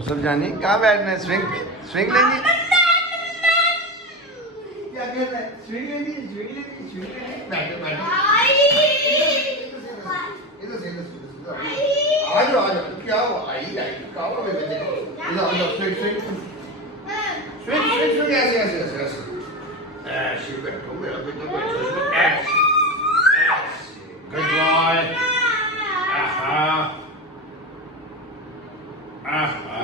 तो सब जानी कहाँ बैठना है? स्विंग पे? स्विंग लेनी? क्या कर रहा है? स्विंग लेनी? स्विंग लेनी? स्विंग लेनी? बैठो बैठो। इधर से इधर से आ जाओ आ जाओ। क्या हुआ? आई आई क्या हुआ बेटे? देखो इधर आ जाओ। Swing swing swing swing swing ऐसे ऐसे ऐसे ऐसे ऐसे बैठो मेरा बेटा बैठो इसमें ऐसे ऐसे। Good boy. आहा आहा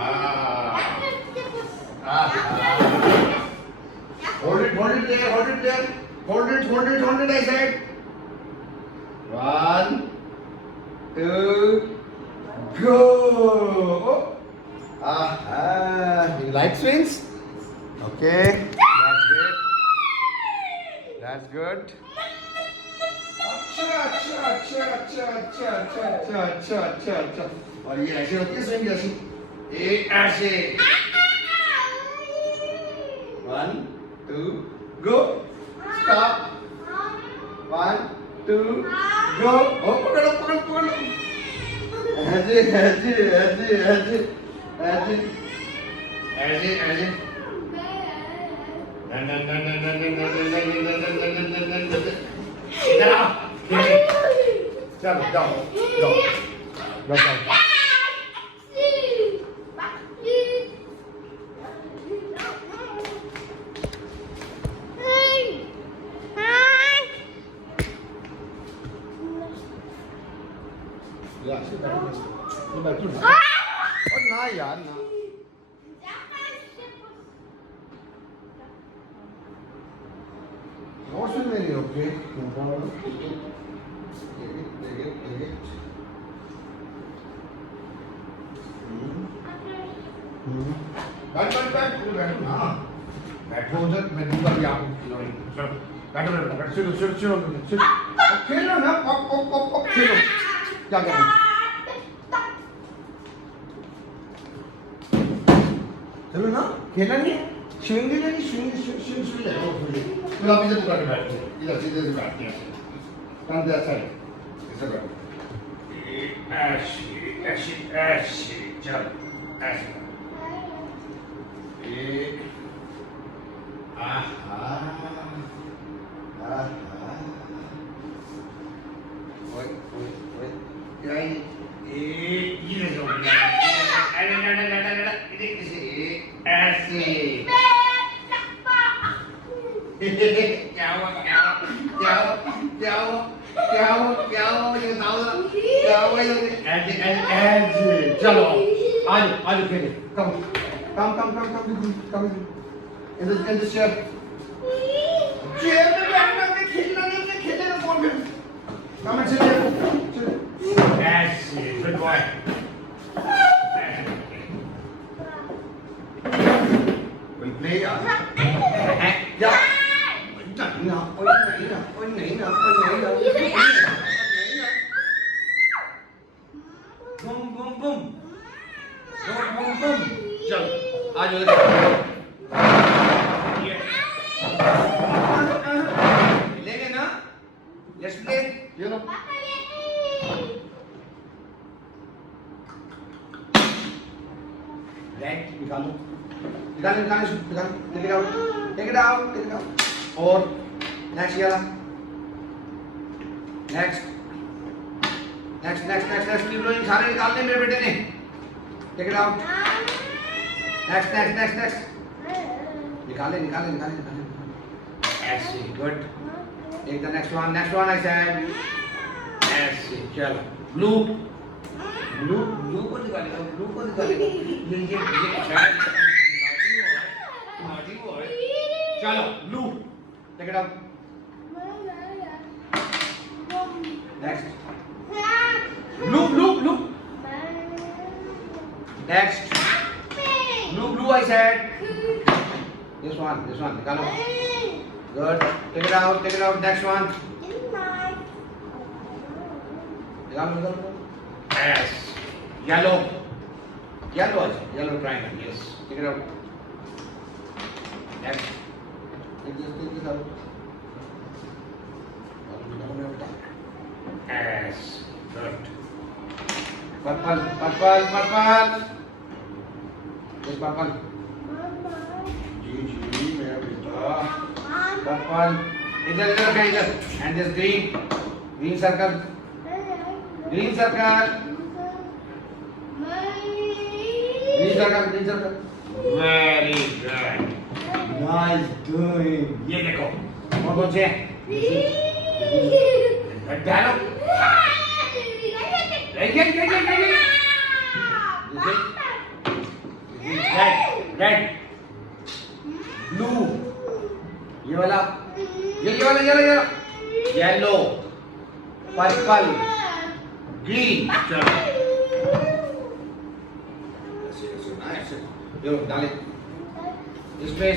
hold it there, hold it there, hold it, I said. 1, 2, go. Oh. Aha, you like swings? Okay, that's good. That's good. अच्छा। और ये ऐसे होती है स्विंग जैसी? एक ऐसे 1, 2, go. Stop. 1, 2, go. Oh, पकड़ो पकड़ो पकड़ो। ऐसे ऐसे ऐसे ऐसे ऐसे ऐसे ऐसे। इधर आओ। चलो जाओ जाओ जाओ। और ना यार ना नोट्स में मेरी ओके बैठो उधर मैं दूंगा भी आपको बैठो खेलो ना पॉप पॉप पॉप पॉप खेलो क्या करना चलो ना खेलना नहीं स्विंग नहीं लेनी स्विंग ले लो फिर आप इधर बैठ बैठते इधर सीधे से बैठते हैं काम दे ऐसा है ऐसा बैठो ऐसे ऐसे ऐसे चल ऐसे एक आहा आहा ओए ओए क्या ये ये जो ऐसे क्या हुआ ये बताओ क्या हुआ ऐसे चलो आज खेले कम in the chair में बैठना है खेलना नहीं है खेलने का कौन फिर come and sit here ऐसे good boy we play यार या नहीं ना बम चल आज लेंगे ना let's play you know red निकालो टेक इट आउट और नेक्स्ट वाला नेक्स्ट कीप ब्लोइंग सारे निकालने मेरे बेटे ने टेक इट आउट नेक्स्ट निकाले ऐसे good take the next one I said ऐसे चलो ब्लू को निकालेगा ये naughty boy चलो blue take it out next blue next blue I said this one nikalo good take it out next one nikalo yes yellow triangle yes take it out next take this out yes good purple This purple. जी जी मेरा बेटा। पर्पल। इधर इधर पे इधर। And this green, green circle, green circle, green circle, green circle. Very good. Nice doing. ये देखो। और कौन से हैं? डालो। Red, blue, ये वाला, ये वाला, yellow, purple, green. चलो। ऐसे, ये डाले। इसमें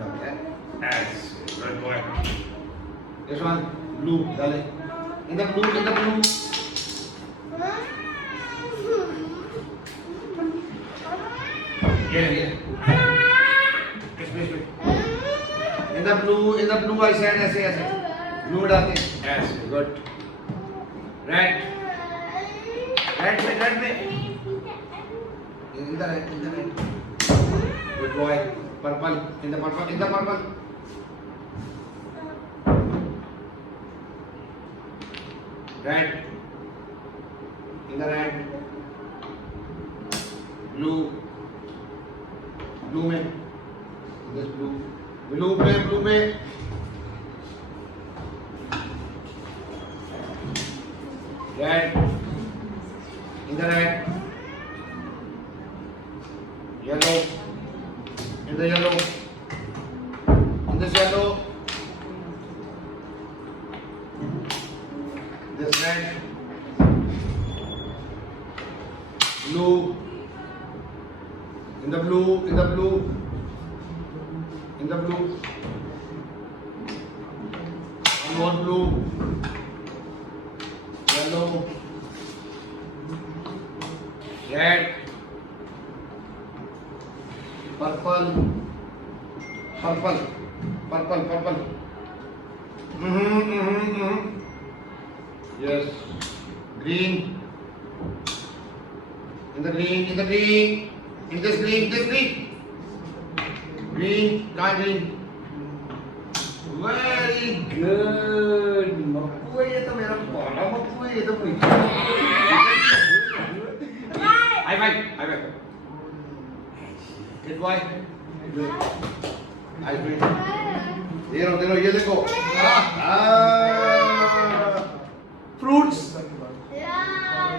डालते हैं। Yes, good boy. This one, blue, डाले। In the blue. ये। इसमें। In the blue I said ऐसे। Blue डालते हैं। Yes, good. Red में। इधर है। Good boy. Purple. In the purple. Red. In the red. Blue में. This blue में. Red. In the red. Yellow. In the yellow. In this yellow. This red. Blue. In the blue. One more blue. Yellow. Red. Purple. Yes. Green. In the green. In this green. Green. Very good. Makku है ये तो मेरा बड़ा मक्कू है ये तो कोई। High five. Good boy. Ice cream. दे ये देखो। Fruits.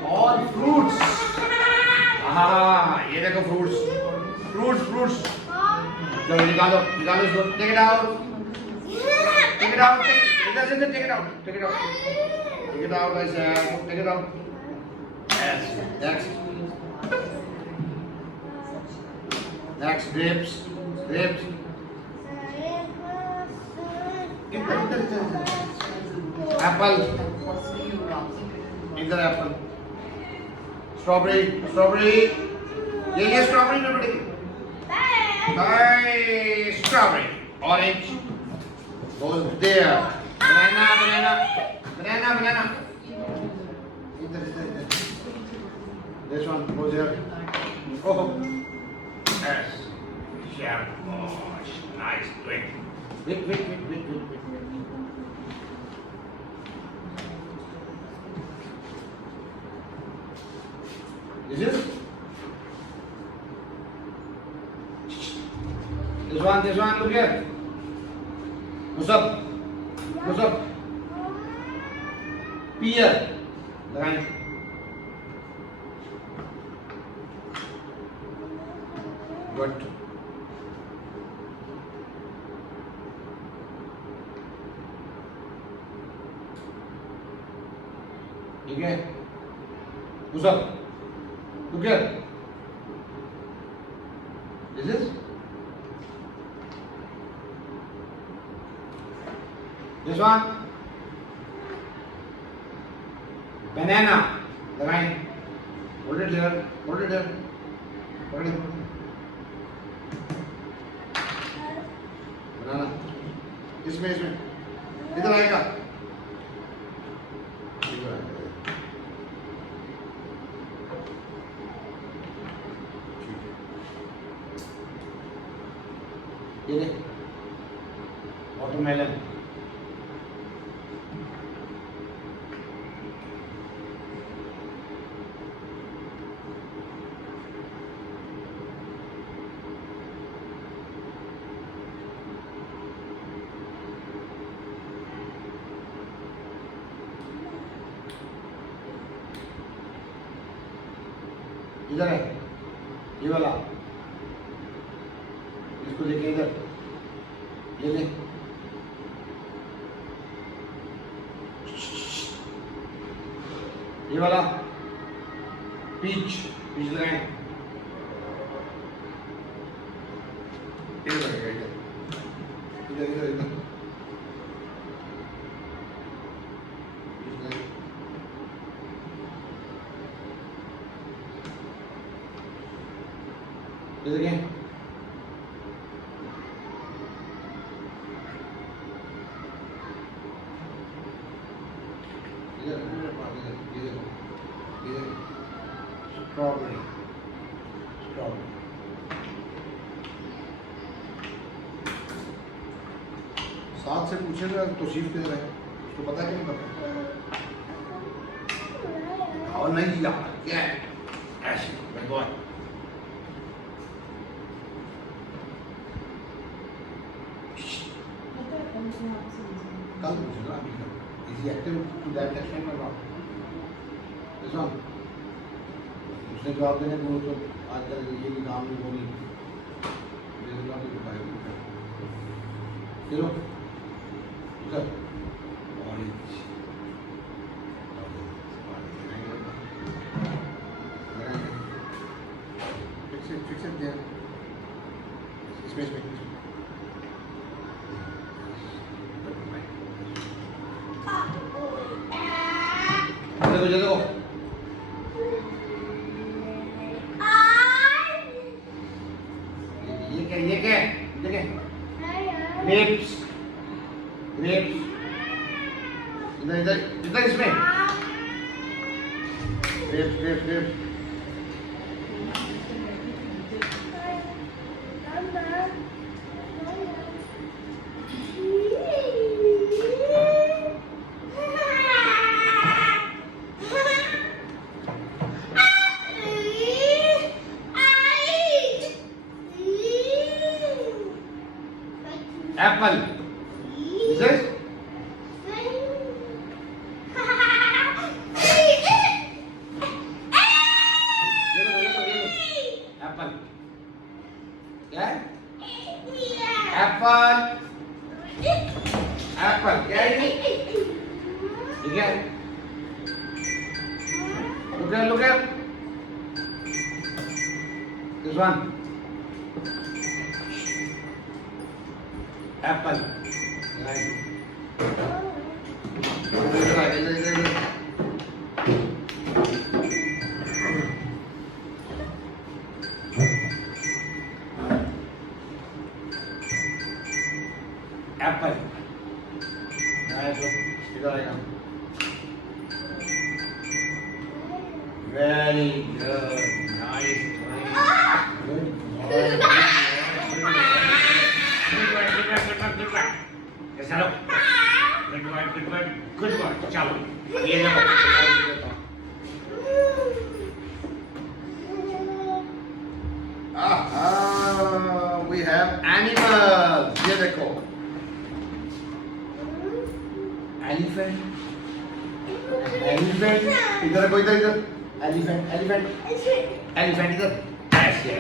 All fruits. ये देखो fruits. चलो निकालो इसको। Take it out. Take it out. Take it out, I said. Take it out. Yes. Next, grapes. Apple. Iधर apple. Strawberry. ये strawberry में पड़ेगी. Nice. Strawberry. Orange. Goes there. Banana. Iधर. This one goes here. Oh. Yes. Shabash. Nice. Wait. This is? This one, look here. What's up? Pear. लगाएं. Good. ठीक है. What's up? Look here. This is? This one? Banana. लगाएं. Hold it here. Hold it. बनाना. इसमें इधर आएगा. ये ले वाटरमेलन इधर है ये वाला इसको देखें इधर ये ले ये वाला पीच पीच लगाएं इधर इधर इधर इधर इधर इधर क्या स्ट्रॉबेरी स्ट्रॉबेरी साथ से पूछेगा तो तौसीफ किधर है उसको पता कि नहीं पता और नहीं यार क्या है ऐसे भगवान कल पूछना अभी तक is active to that extent और नॉट दिस वन उसने जवाब देने को तो आजकल ये भी काम नहीं होगी देखना भी बताएगा चलो sir orange fix it there इसमें देखो ये क्या देखें ग्रेप्स ग्रेप्स इधर इधर इधर इसमें grapes grapes grapes Apple. Is it? Apple. Yeah? Apple. Apple. क्या है ये? ठीक है? Look at. This one. Apple. Right. Apple. Very good. Nice. Good. चलो गुड वर्ड चलो ये लो we have animals ये देखो elephant elephant इधर कोई इधर इधर elephant elephant elephant इधर ऐसे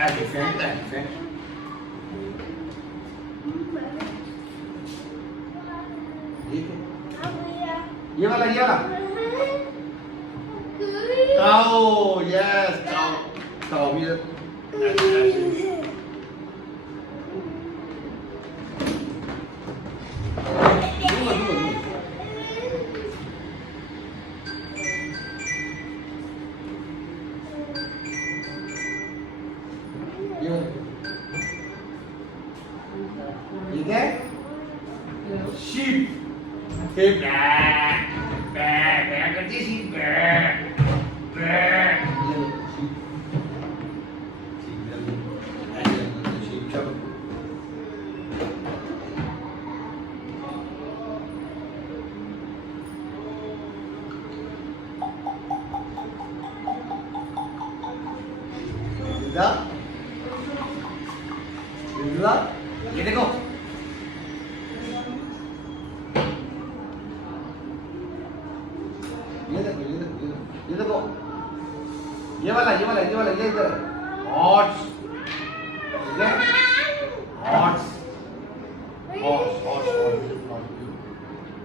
elephant elephant ये वाला काऊ यस काऊ काऊ ये ठीक है sheep bæ bæ bæ करती सी bæ bæ इधर इधर ये देखो ये देखो ये देखो ये देखो ये वाला ये इधर हॉट्स इधर हॉट्स हॉट्स हॉट्स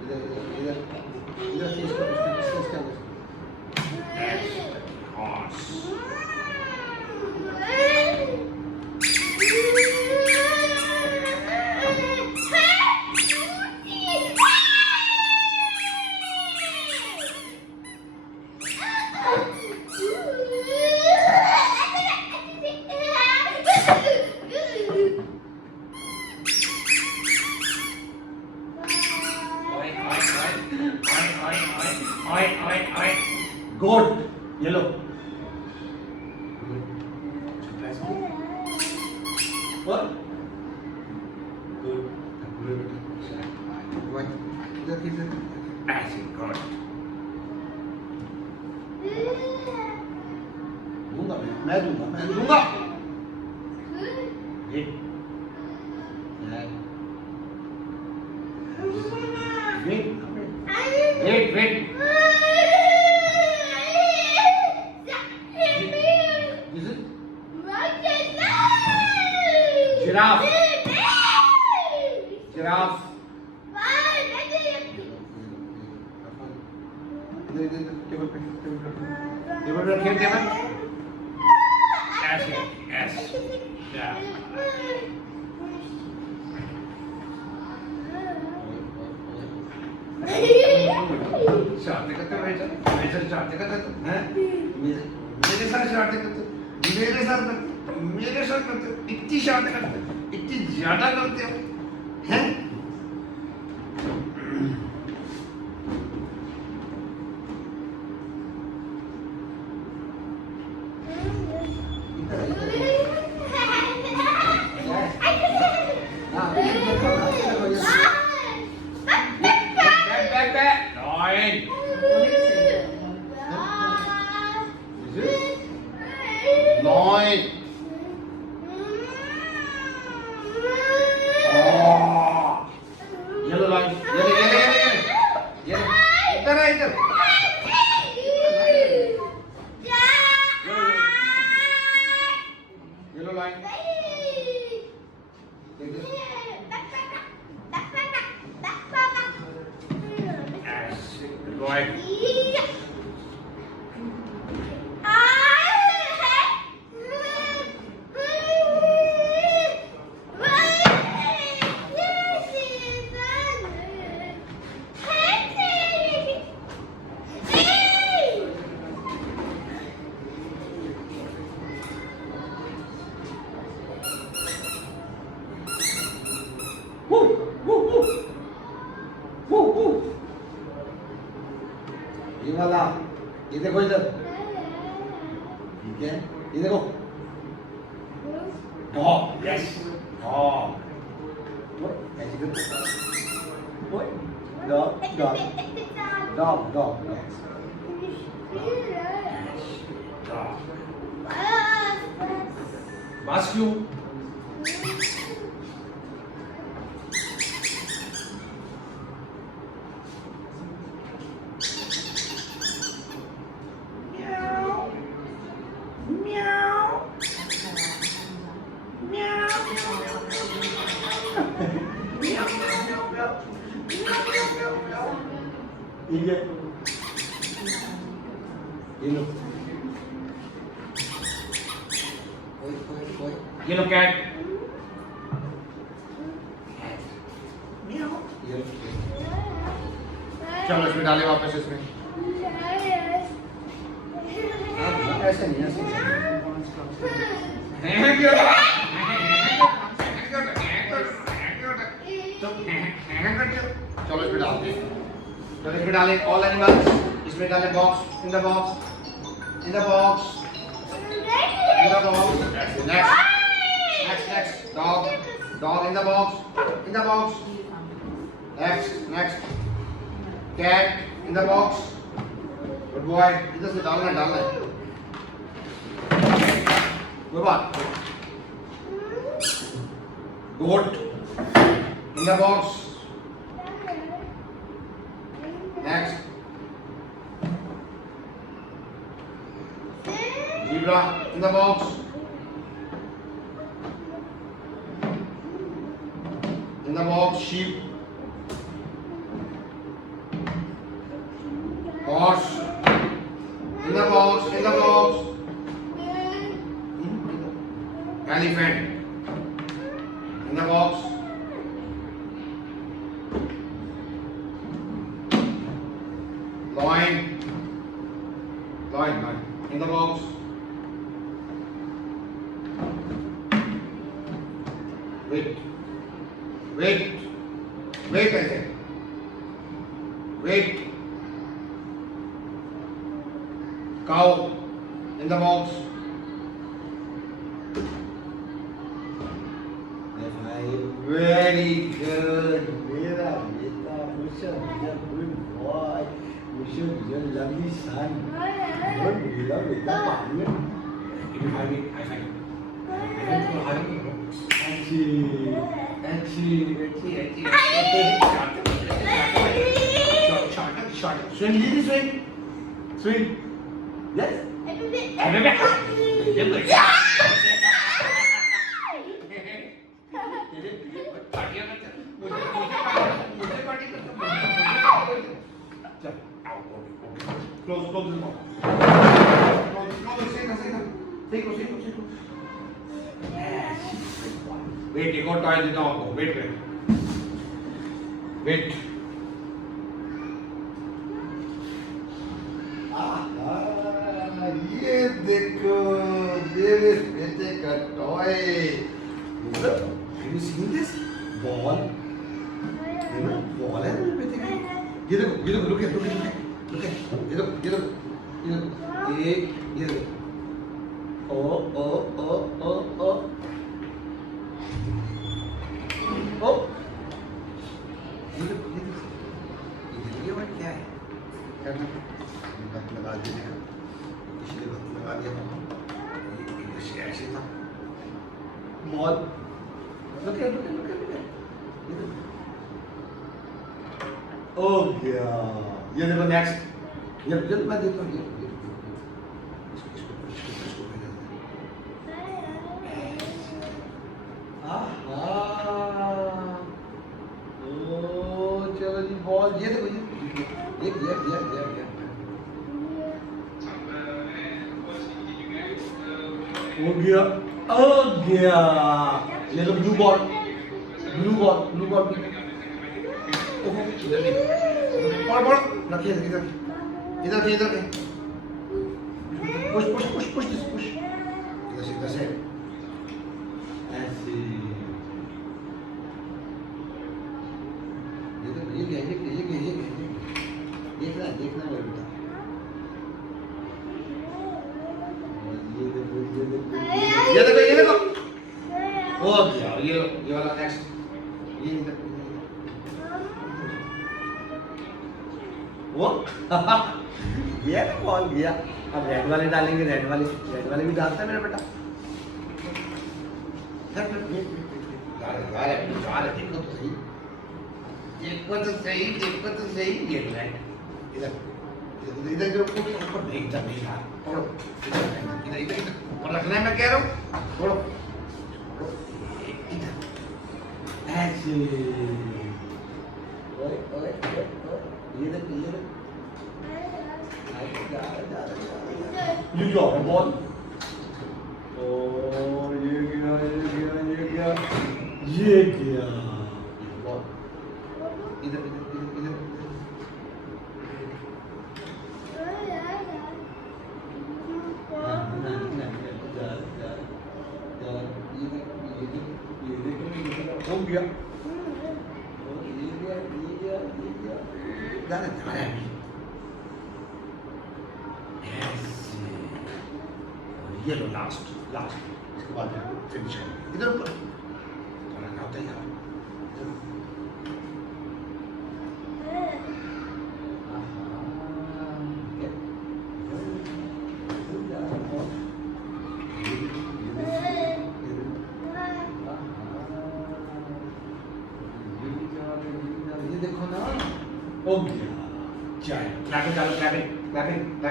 इधर इधर इधर इसका hots goat yellow what good what इधर ऐसे good दूंगा मैं दूंगा ये wait Giraffe. Giraffe. Table रखिए टेबल. S. Yeah. शरारतें करते हो मेरे शरारतें करते हो हैं मेरे साथ शरारतें करते हो मेरे साथ करते हो इतनी शरारतें करते हो इतनी ज्यादा करते हो हैं Loin. Oh. Yellow line. Yellow. इधर है इधर. Yellow line. Good boy. ये वाला ये देखो इधर ठीक है ये देखो डॉग यस डॉग ऐसे कर डॉग बस क्यों ये लो ये लो कैट चलो इसमें डाले वापस इसमें ऐसे नहीं ऐसे चलो इसमें डालते हैं चलो इसमें डालें ऑल एनिमल्स इसमें डालें box in the box next dog in the box next cat in the box good boy इधर से डालना Good one. Goat. In the box. Next. Zebra. In the box. In the box. Sheep. Horse. In the box. In the box. Elephant. In the box. Lion. Lion. In the box. Wait. I said. Wait. Cow. In the box. Very good. Mera beta, Musha, good boy. Musha, your lovely son. Good, Mera beta, Pavilion. Swing, Lily, swing. Yes? Close the mouth. Take. Wait, you got tied it now. Wait. ये देखो मेरे बेटे का toy. Have you seen this? Ball. Ball है मेरे बेटे का. ये देखो, look at. ये देखो. ये देखो. Oh. ये बात क्या है? वक्त लगा दिया, इसलिए वक्त लगा दिया था. ये ऐसे था. Mall. Look at. Oh yeah. ये देखो next. ये मैं देखता हूँ ये. चलो जी बॉल ये देखो ये हो गया. ये लो ब्लू बॉल. बॉल रखिए इधर पुश इधर से ऐसे. ये देखना मेरे बेटा. ये देखो. ओ ये वाला नेक्स्ट. वो ये बॉल गया. अब रेड वाले डालेंगे. रेड वाले भी डालता है मेरा बेटा. देखो तो सही ये राइट. इधर जो ऊपर नहीं था थोड़ा इधर और रखना है. मैं कह रहा हूँ थोड़ा इधर ऐसे. ओए ये जा बॉल. ओ ये गया बॉल. इधर हो गया. जा रहा है ये लो लास्ट इसके बाद फिनिश करेंगे. इधर ऊपर थोड़ा होता है यार.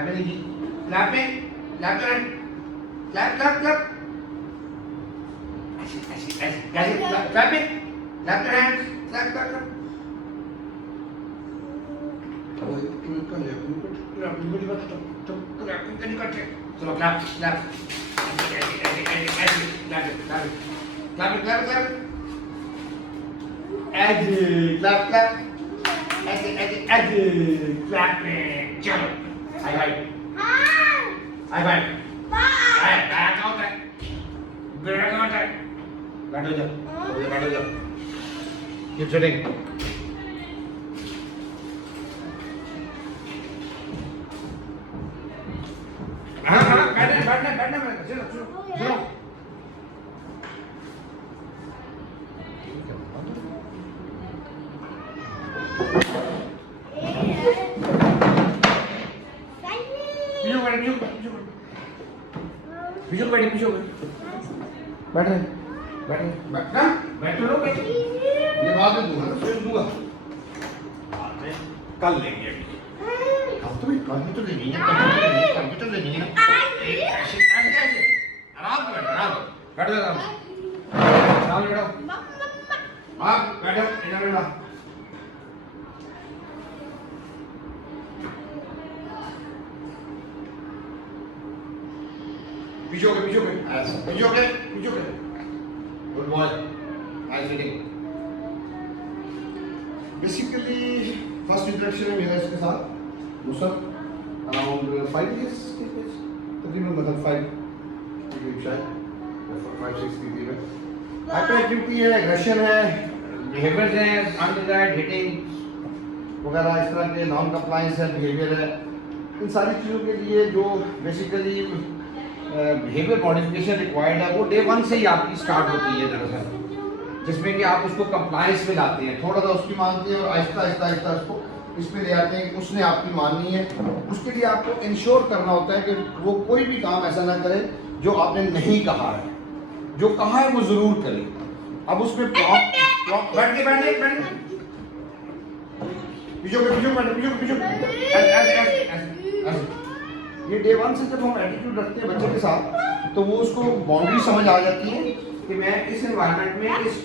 clapping, clapping, clap your hand, clap. ऐसे, clapping, clap your hands, clap. चलो clap. ऐसे, clap. ऐसे, clapping. चलो, high five. बैठ हो जाओ. Keep sitting. हाँ, बैठना. सुनो. पीछे बैठ लो. ये बाद में दूंगा ना, फिर दूंगा. कल लेंगे अभी. कल तो लेनी है. ऐसे. आराम से बैठो. हाँ, बैठो. इधर. पीछे हो गए. Good boy. Nice sitting. Basically, first interaction है मेरा इसके साथ. मुसर around 5 years के बीच. तकरीबन मतलब 5 शायद 5-6 की थी. Hyperactivity है, aggression है, behaviors हैं, undesired hitting वगैरह इस तरह के non compliance है, behavior है. इन सारी चीज़ों के लिए जो basically बिहेवियर मॉडिफिकेशन रिक्वायर्ड है वो डे 1 से ही आपकी स्टार्ट होती है दरअसल, जिसमें कि आप उसको कंप्लायंस में लाते हैं. थोड़ा सा उसकी मानते हैं और आहिस्ता उसको इस पे ले आते हैं कि उसने आपकी माननी है. उसके लिए आपको इंश्योर करना होता है कि वो कोई भी काम ऐसा ना करे जो आपने नहीं कहा है. जो कहा है वो ज़रूर करे. अब उसमें बैठ के पीछे ये डे 1 से जब हम एटीट्यूड रखते हैं बच्चे के साथ तो वो उसको बाउंड्री समझ आ जाती है कि मैं इस एनवायरनमेंट में इस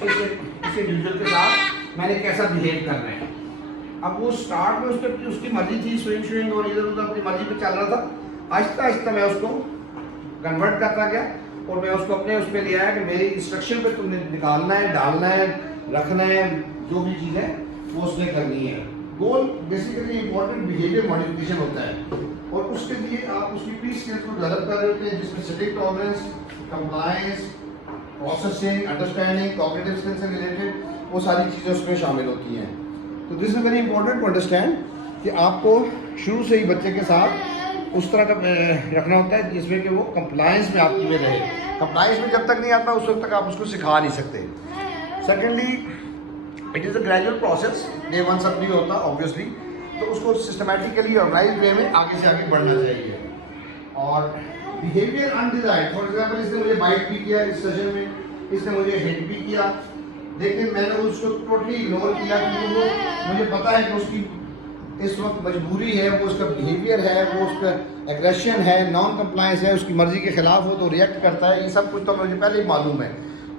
इंडिविजुअल के साथ मैंने कैसा बिहेव करना है. अब वो स्टार्ट में उसकी मर्जी थी, स्विंग और इधर उधर अपनी मर्जी पे चल रहा था. आहिस्ता मैं उसको कन्वर्ट करता गया और मैं उसको अपने उस पर ले आया कि मेरी इंस्ट्रक्शन पे तुमने निकालना है, डालना है, रखना है, जो भी चीज़ है वो उसने करनी है. गोल बेसिकली इंपॉर्टेंट बिहेवियर मॉडिफिकेशन होता है और उसके लिए आप उसकी पी स्किल्स को डेवलप कर रहे होते हैं जिसमें sitting tolerance, compliance, processing, understanding, cognitive skills से रिलेटेड वो सारी चीज़ें उसमें शामिल होती हैं. तो this is very important to understand कि आपको शुरू से ही बच्चे के साथ उस तरह का रखना होता है जिसमें कि वो कंप्लायंस में आपकी में रहे. कंप्लायंस में जब तक नहीं आता उस वक्त तक आप उसको सिखा नहीं सकते. Secondly it is a gradual process. Day 1 सब नहीं होता ऑब्वियसली, तो उसको सिस्टमेटिकली ऑर्गेनाइज वे में आगे से आगे बढ़ना चाहिए. और बिहेवियर अनडिजायर्ड, फॉर एग्जांपल इसने मुझे बाइट भी किया इस सेशन में, इसने मुझे हिट भी किया, लेकिन मैंने उसको टोटली इग्नोर किया क्योंकि वो मुझे पता है कि उसकी इस वक्त मजबूरी है, वो उसका बिहेवियर है, वो उसका एग्रेशन है, नॉन कंप्लायंस है, उसकी मर्ज़ी के ख़िलाफ़ हो तो रिएक्ट करता है. ये सब कुछ तो मुझे पहले ही मालूम है.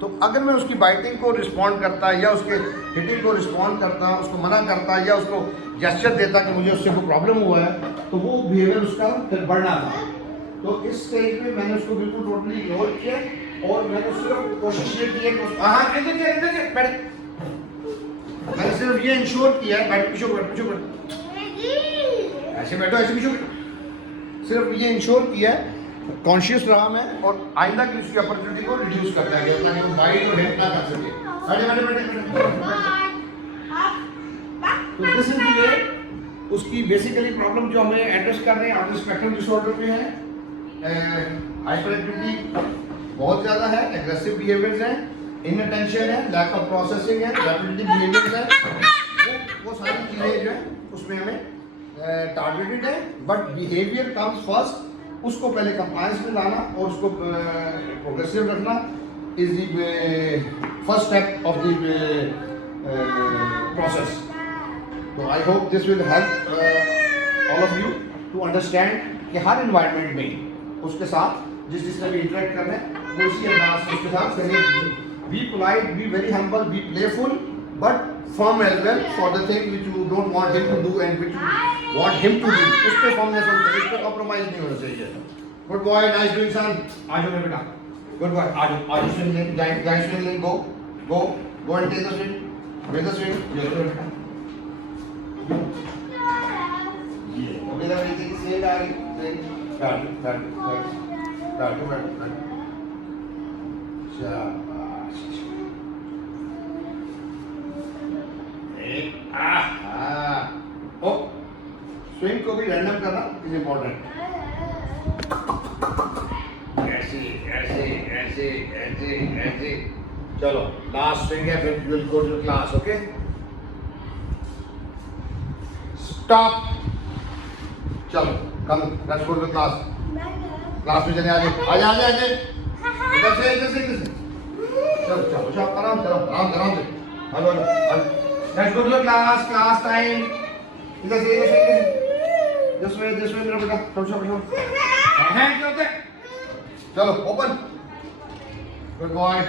तो अगर मैं उसकी बाइटिंग को रिस्पॉन्ड करता या उसके हिटिंग को रिस्पॉन्ड करता, उसको मना करता या उसको जेस्चर देता कि मुझे उससे कोई प्रॉब्लम हुआ है तो वो बिहेवियर उसका फिर बढ़ना था. तो इस स्टेज में मैंने उसको बिल्कुल टोटली इग्नोर किया और मैंने सिर्फ कोशिश ये की कि मैंने सिर्फ ये इंश्योर किया है ऐसे बैठो ऐसे पीछे, सिर्फ ये इंश्योर किया है, कॉन्शियस रहा मैं और आइंदा की उसकी अपॉर्चुनिटी को रिड्यूस करता है ताकि वो बाइट और हिट ना कर सके. तो दिस इज द वे उसकी बेसिकली प्रॉब्लम जो हमें एड्रेस कर रहे हैं ऑटिज्म स्पेक्ट्रम डिसऑर्डर में है. हाइपर एक्टिविटी बहुत ज़्यादा है, एग्रेसिव बिहेवियर्स हैं, इनअटेंशन है, लैक ऑफ प्रोसेसिंग है, रेपिटेटिव बिहेवियर्स है. वो सारी चीज़ें जो है उसमें हमें टारगेटेड है. But behaviour comes first. उसको पहले कंप्लायंस में लाना और उसको प्रोग्रेसिव रखना is the first step of the process. So I hope this will help all of you. To understand कि हर इन्वायरमेंट में उसके साथ जिसने भी इंटरेक्ट करना है वो इसी अंदाज से उसके साथ करें. Be polite, be very humble, be playful but firm as well for the thing which you don't want him to do and which you want him to do. उस पे फर्मनेस होनी चाहिए, उस पे कॉम्प्रोमाइज नहीं होना चाहिए. Good boy, nice doing son. आ जाओ मेरे बेटा. गुड बॉय, आ जाओ swing lane, giant swing lane. Go and take the swing. With the swing, yes, sir. Yeah. Okay, then we say that. That. शाबाश. ओ, swing को भी random करना is important. ऐसे. चलो लास्ट स्विंग है, फिर will go to class. Okay, stop. चलो come, let's go to class. Class में चले. आगे इधर से. चलो आराम से. Hello let's go to class time. इधर से. दिस वे मेरा बेटा. चलो ओपन. Good boy.